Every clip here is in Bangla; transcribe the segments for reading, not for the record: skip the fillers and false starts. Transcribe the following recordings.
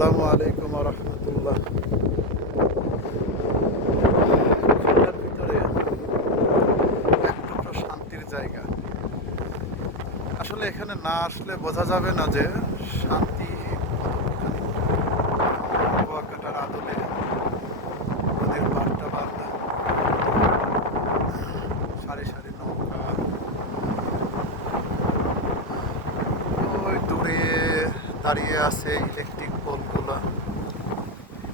আসসালামু আলাইকুম রহমতুল্লাহ। খুলনার ভিতরে একটু শান্তির জায়গা। আসলে এখানে না আসলে বোঝা যাবে না যে শান্তি কতখানি। কুয়াকাটার আদলে নদীর পাড়টা বাঁধা, সারি সারি নৌকা, ওই দূরে দাঁড়িয়ে আছে ইলেকট্রিক পোলগুলা,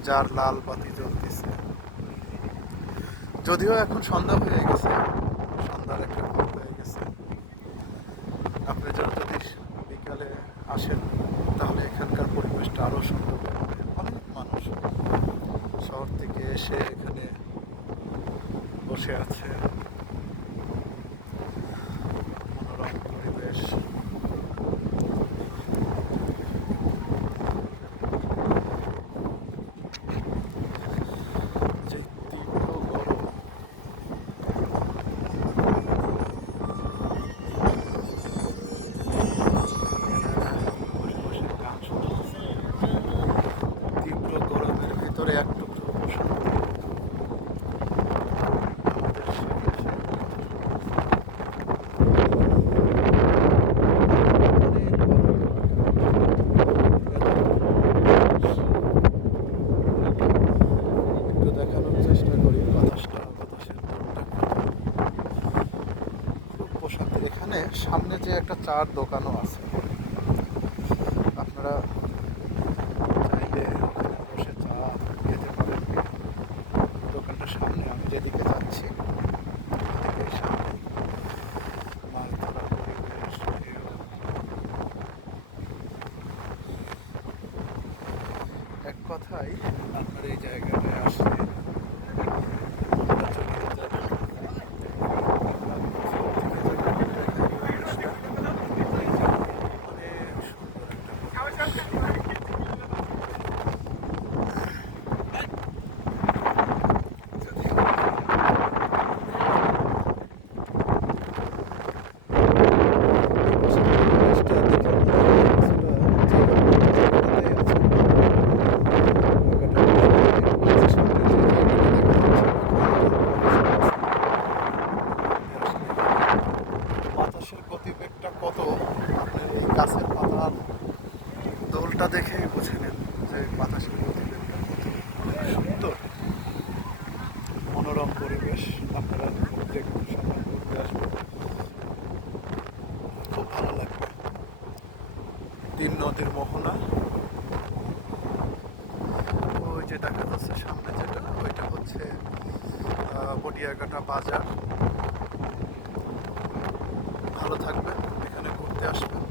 যার লাল বাতি জ্বলতেছে। যদিও এখন সন্ধ্যা হয়ে গেছে, সন্ধ্যার একটা পর হয়ে গেছে। আপনি যদি বিকালে আসেন তাহলে এখানকার পরিবেশটা আরও সুন্দর হবে। অনেক মানুষ শহর থেকে এসে এখানে বসে আছে, মনোরম পরিবেশ। যে তীব্র গরম, তীব্র গরমের ভিতরে একটু প্রশান্তি। একটু দেখানোর চেষ্টা করি বাতাসের ধরনটা খুব প্রশান্তি। এখানে সামনে যে একটা চার দোকানও আছে, আপনারা চাইলে ওখানে বসে চা খেতে পারেন। দোকানটার সামনে আমি যেদিকে যাচ্ছি ওদিকে সামনে মাছ ধরার পরিবেশ, ঢেউ। এক কথায় আপনার এই জায়গাটায় আসলে মনটা জড়িয়ে যাবে। অনেক সুন্দর একটা পরিবেশ। পরিবেশটা দেখে মনে হয় কিছুটা যে কুয়াকাটাতেই আছে। কুয়াকাটার সামনে যে জায়গাটা দেখা যাচ্ছে, বাতাসের গতিবেগটা কত, আপনার এই গাছের পাতার দোলটা দেখেই বুঝে নেন যে বাতাসের গতিবেগটা কত। অনেক সুন্দর মনোরম পরিবেশ। আপনারা প্রত্যেক সময় ঘুরতে আসবেন, খুব ভালো লাগবে। তিন নদীর মোহনা, ওই যে দেখা যাচ্ছে সামনে যেটা, ওইটা হচ্ছে পটিয়াঘাটা বাজার। ভালো থাকবেন, এখানে ঘুরতে আসবেন।